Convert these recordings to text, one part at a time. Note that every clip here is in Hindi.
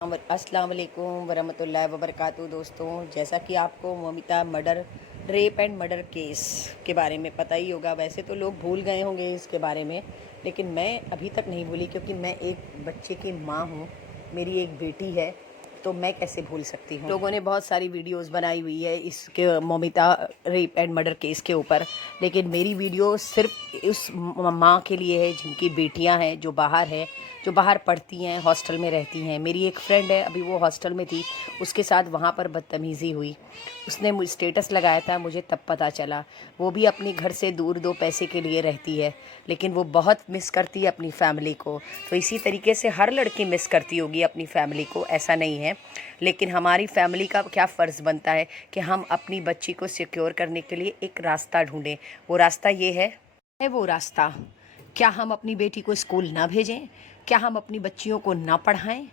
अस्सलाम वालेकुम वरहमतुल्लाहि वबरकातुहू। दोस्तों, जैसा कि आपको Mamita murder rape and murder case के बारे में पता ही होगा। वैसे तो लोग भूल गए होंगे इसके बारे में, लेकिन मैं अभी तक नहीं भूली, क्योंकि मैं एक बच्चे की माँ हूँ, मेरी एक बेटी है, तो मैं कैसे भूल सकती हूँ। लोगों ने बहुत सारी वीडियोस बनाई हुई है इसके Mamita rape and murder case के ऊपर, लेकिन मेरी वीडियो सिर्फ उस माँ के लिए है जिनकी बेटियाँ हैं, जो बाहर है, जो बाहर पढ़ती हैं, हॉस्टल में रहती हैं। मेरी एक फ्रेंड है, अभी वो हॉस्टल में थी, उसके साथ वहाँ पर बदतमीज़ी हुई। उसने मुझे स्टेटस लगाया था, मुझे तब पता चला। वो भी अपने घर से दूर 2 पैसे के लिए रहती है, लेकिन वो बहुत मिस करती है अपनी फैमिली को। तो इसी तरीके से हर लड़की मिस करती होगी अपनी फैमिली को, ऐसा नहीं है। लेकिन हमारी फैमिली का क्या फ़र्ज़ बनता है कि हम अपनी बच्ची को सिक्योर करने के लिए एक रास्ता ढूंढें। वो रास्ता ये है वो रास्ता, क्या हम अपनी बेटी को स्कूल ना भेजें? क्या हम अपनी बच्चियों को ना पढ़ाएं?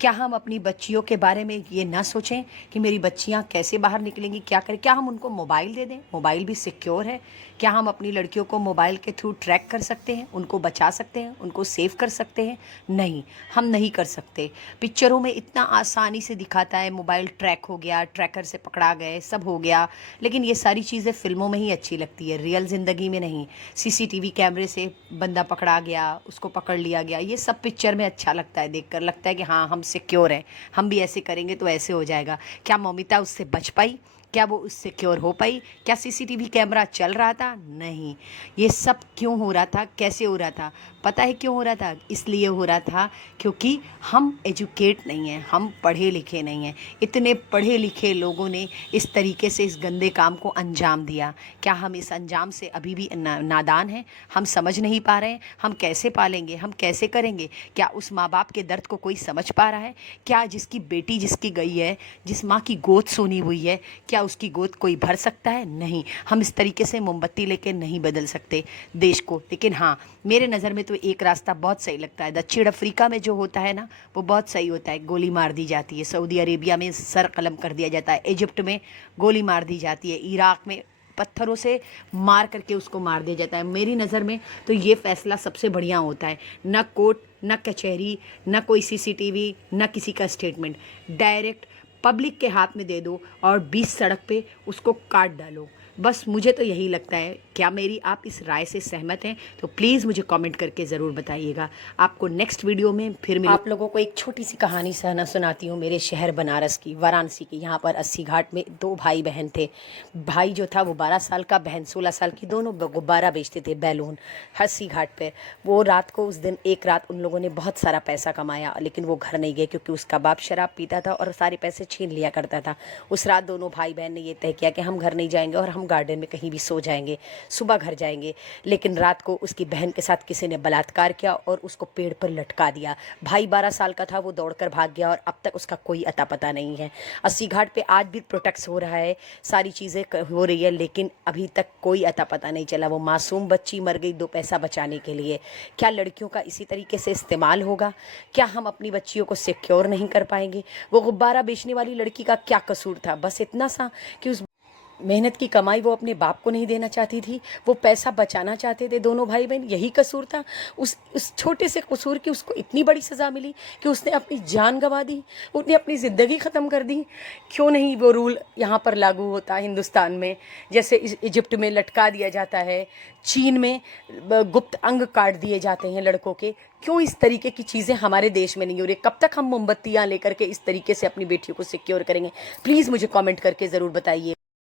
क्या हम अपनी बच्चियों के बारे में ये ना सोचें कि मेरी बच्चियां कैसे बाहर निकलेंगी, क्या करें? क्या हम उनको मोबाइल दे दें? मोबाइल भी सिक्योर है। क्या हम अपनी लड़कियों को मोबाइल के थ्रू ट्रैक कर सकते हैं, उनको बचा सकते हैं, उनको सेव कर सकते हैं? नहीं, हम नहीं कर सकते। पिक्चरों में इतना आसानी से दिखाता है, मोबाइल ट्रैक हो गया, ट्रैकर से पकड़ा गए, सब हो गया, लेकिन ये सारी चीज़ें फ़िल्मों में ही अच्छी लगती है, रियल ज़िंदगी में नहीं। सीसीटीवी कैमरे से बंदा पकड़ा गया, उसको पकड़ लिया गया, ये सब पिक्चर में अच्छा लगता है, देखकर लगता है कि हाँ, हम सिक्योर हैं, हम भी ऐसे करेंगे तो ऐसे हो जाएगा। क्या ममिता उससे बच पाई? क्या वो उससे सिक्योर हो पाई? क्या सीसीटीवी कैमरा चल रहा था? नहीं। ये सब क्यों हो रहा था, कैसे हो रहा था? पता है क्यों हो रहा था? इसलिए हो रहा था क्योंकि हम एजुकेट नहीं हैं, हम पढ़े लिखे नहीं हैं। इतने पढ़े लिखे लोगों ने इस तरीके से इस गंदे काम को अंजाम दिया। क्या हम इस अंजाम से अभी भी नादान हैं? हम समझ नहीं पा रहे हैं, हम कैसे पालेंगे, हम कैसे करेंगे? क्या उस माँ बाप के दर्द को कोई समझ पा रहा है? क्या जिसकी बेटी जिसकी गई है, जिस माँ की गोद सोनी हुई है, क्या उसकी गोद कोई भर सकता है? नहीं। हम इस तरीके से मोमबत्ती लेके नहीं बदल सकते देश को। लेकिन हाँ, मेरे नज़र में तो एक रास्ता बहुत सही लगता है। दक्षिण अफ्रीका में जो होता है ना, वो बहुत सही होता है। गोली मार दी जाती है, सऊदी अरेबिया में सर कलम कर दिया जाता है, इजिप्ट में गोली मार दी जाती है, इराक़ में पत्थरों से मार करके उसको मार दिया जाता है। मेरी नज़र में तो ये फ़ैसला सबसे बढ़िया होता है। ना कोर्ट, ना कचहरी, ना कोई सीसीटीवी, ना किसी का स्टेटमेंट, डायरेक्ट पब्लिक के हाथ में दे दो और 20 सड़क पे उसको काट डालो। बस मुझे तो यही लगता है। क्या मेरी आप इस राय से सहमत हैं? तो प्लीज़ मुझे कमेंट करके ज़रूर बताइएगा। आपको नेक्स्ट वीडियो में फिर आप लोगों को एक छोटी सी कहानी सुनाती हूँ मेरे शहर बनारस की, वाराणसी की। यहाँ पर 80 घाट में 2 भाई बहन थे। भाई जो था वो 12 साल का, बहन 16 साल की, दोनों गुब्बारा बेचते थे, बैलून, 80 घाट पे। वो रात को, उस दिन एक रात उन लोगों ने बहुत सारा पैसा कमाया, लेकिन वो घर नहीं गए क्योंकि उसका बाप शराब पीता था और सारे पैसे छीन लिया करता था। उस रात दोनों भाई बहन ने ये तय किया कि हम घर नहीं जाएंगे और हम गार्डन में कहीं भी सो जाएंगे, सुबह घर जाएंगे। लेकिन रात को उसकी बहन के साथ किसी ने बलात्कार किया और उसको पेड़ पर लटका दिया। भाई 12 साल का था, वो दौड़कर भाग गया और अब तक उसका कोई अता पता नहीं है। 80 घाट पे आज भी प्रोटेक्ट हो रहा है, सारी चीज़ें हो रही है, लेकिन अभी तक कोई अता पता नहीं चला। वो मासूम बच्ची मर गई 2 पैसा बचाने के लिए। क्या लड़कियों का इसी तरीके से इस्तेमाल होगा? क्या हम अपनी बच्चियों को सिक्योर नहीं कर पाएंगे? वो गुब्बारा बेचने वाली लड़की का क्या कसूर था? बस इतना सा कि उस मेहनत की कमाई वो अपने बाप को नहीं देना चाहती थी, वो पैसा बचाना चाहते थे दोनों भाई बहन, यही कसूर था। उस छोटे से कसूर की उसको इतनी बड़ी सज़ा मिली कि उसने अपनी जान गंवा दी, उसने अपनी ज़िंदगी ख़त्म कर दी। क्यों नहीं वो रूल यहाँ पर लागू होता हिंदुस्तान में? जैसे इजिप्ट में लटका दिया जाता है, चीन में गुप्त अंग काट दिए जाते हैं लड़कों के, क्यों इस तरीके की चीज़ें हमारे देश में नहीं हो रही? कब तक हम मोमबत्तियाँ लेकर के इस तरीके से अपनी बेटियों को सिक्योर करेंगे? प्लीज़ मुझे कमेंट करके ज़रूर बताइए।